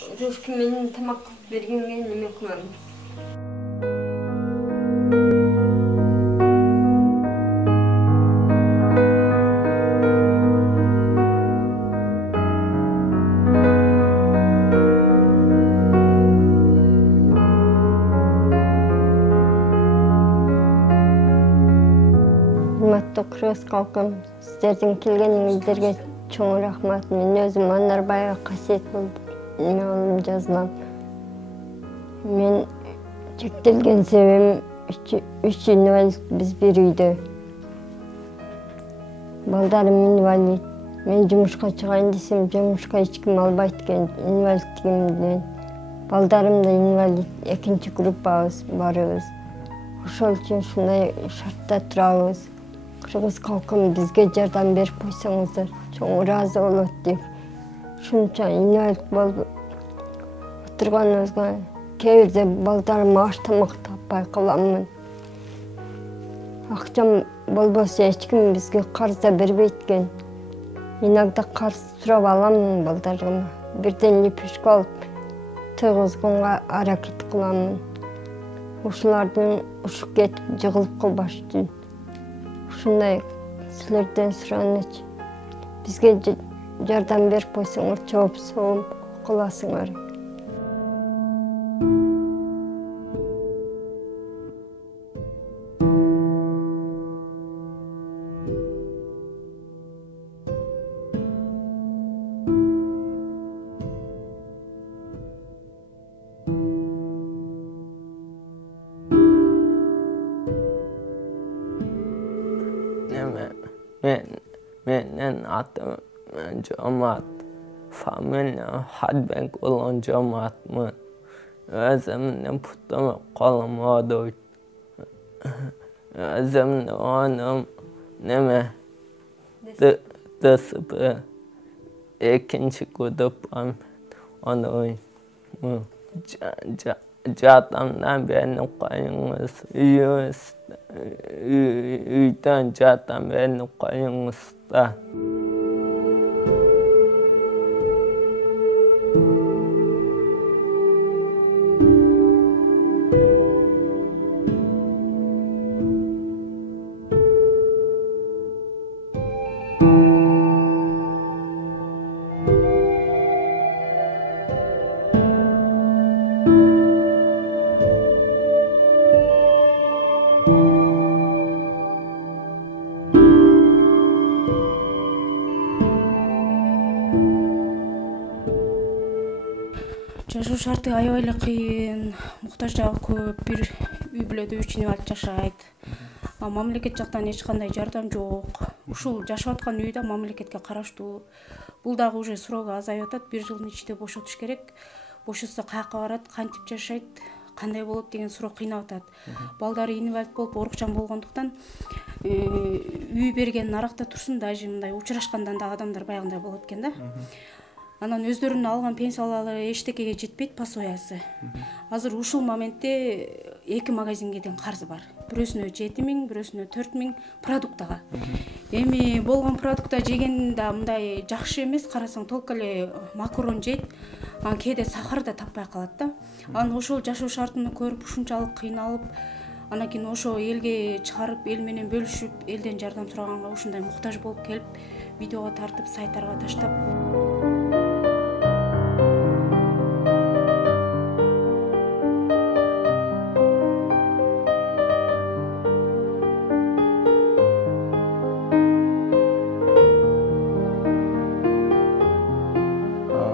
Жошке менен тамак бергенге неме кылам. Урматтуу кыргыз калкым, сиздердин келгениңиздерге чоң рахмат. Мен өзүм Анарбаева Касиет болуп жазылам. Мен чектелген себебим 3 инвалид биз бир үйдө. Балдарым инвалид. Мен жумушка чыгайын десем, жумушка эч ким албайт экен инвалидтигимден. Балдарым да инвалид, экинчи группабыз барыбыз. Ошол үчүн ушундай шартта турабыз. Кыргыз калкым бизге жардам берип койсоңуздар, чоң ыраазы болот деп. Ушунча инвалид болуп отурганыбызга кээ бирде балдарыма аш тамак таппай каламын. Акчам болбосо эч ким бизге карыз да бербейт экен. Иногда карыз сурап аламын балдарыма. Бирден лепешка алып тыйгызганга аракет кыламын. Ушулардын ушуп кетип жыгылып калбаш үчүн. Ушундай силерден суранычы. Бизге жардам берип койсоңор жооп соом кыласыңар. Menen atım Jomat, familiyam Hadbank olan Jomatmın. Özümden putumu kalmadı. Özümden anım neme dıspı ikinci kudupam onu Jatamdan beni koyunuz, üyden jatam beni koyunuz da. Жашоо шарты аябай эле кыйын, муктаждагы көп, бир үй бүлөдө 3 инвалид жашайт. Мамлекет жактан эч кандай жардам жок. Ушул жашап аткан үй да мамлекетке караштуу. Бул дагы уже срогу азайып атат, 1 жылдын ичинде бошотуш керек. Бошотсо каяка барат, кантип жашайт, кандай болот деген суроо кыйнап атат. Балдары инвалид болуп, оорукчан болгондуктан үй берген наракта турсун, даже мындай учурашкандан да адамдар баягындай болот экен да. Анан өздөрүнүн алган пенсиялары эчтекеге жетпейт пособиясы. Азыр ушул моментте 2 магазинге дейин карызы бар. Бирөөсүнө 7.000, бирөөсүнө 4.000 продуктага. Эми болгон продукта жеген да мындай жакшы эмес, карасаң толук эле макарон жейт. Анан кээде сахар да таппай калат да. Анан ошол жашоо шартын көрүп ушунчалык кыйналып, анан кийин ошо элге чыгарып, эл менен бөлүшүп, элден жардам сураганга ушундай муктаж болуп келип, видеого тартып, сайттарга таштап.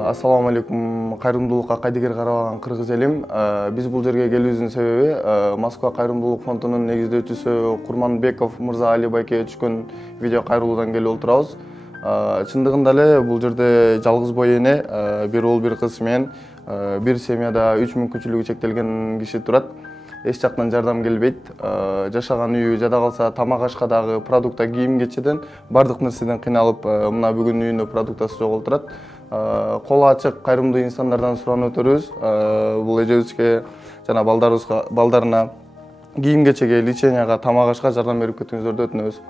Ассаламу алейкум, кайрымдуулукка кайдыгер карабаган кыргыз элим. Биз бул жерге келүүбүздүн себеби Москва кайрымдуулук фондунун негиздөөчүсү Курманбеков мырза Али байкеге түшкөн видео кайрылуудан келип отурабыз. Чындыгында эле бул жерде жалгыз бой эне, бир уул бир кыз менен бир семьяда 3 мүмкүнчүлүгү чектелген киши турат. Эч жактан жардам келбейт. Жашаган үйү жада калса тамак ашка дагы продукта, кийим кечеден бардык нерседен кыйналып, мына бүгүн үйүндө продуктасы жок отурат. Колу ачык кайрымдуу инсандардан суранып өтөрүбүз. Бул эжебизге жана балдарына кийим кечеге, леченияга, тамак ашка жардам берип кетүүңүздөрдү өтүнөбүз.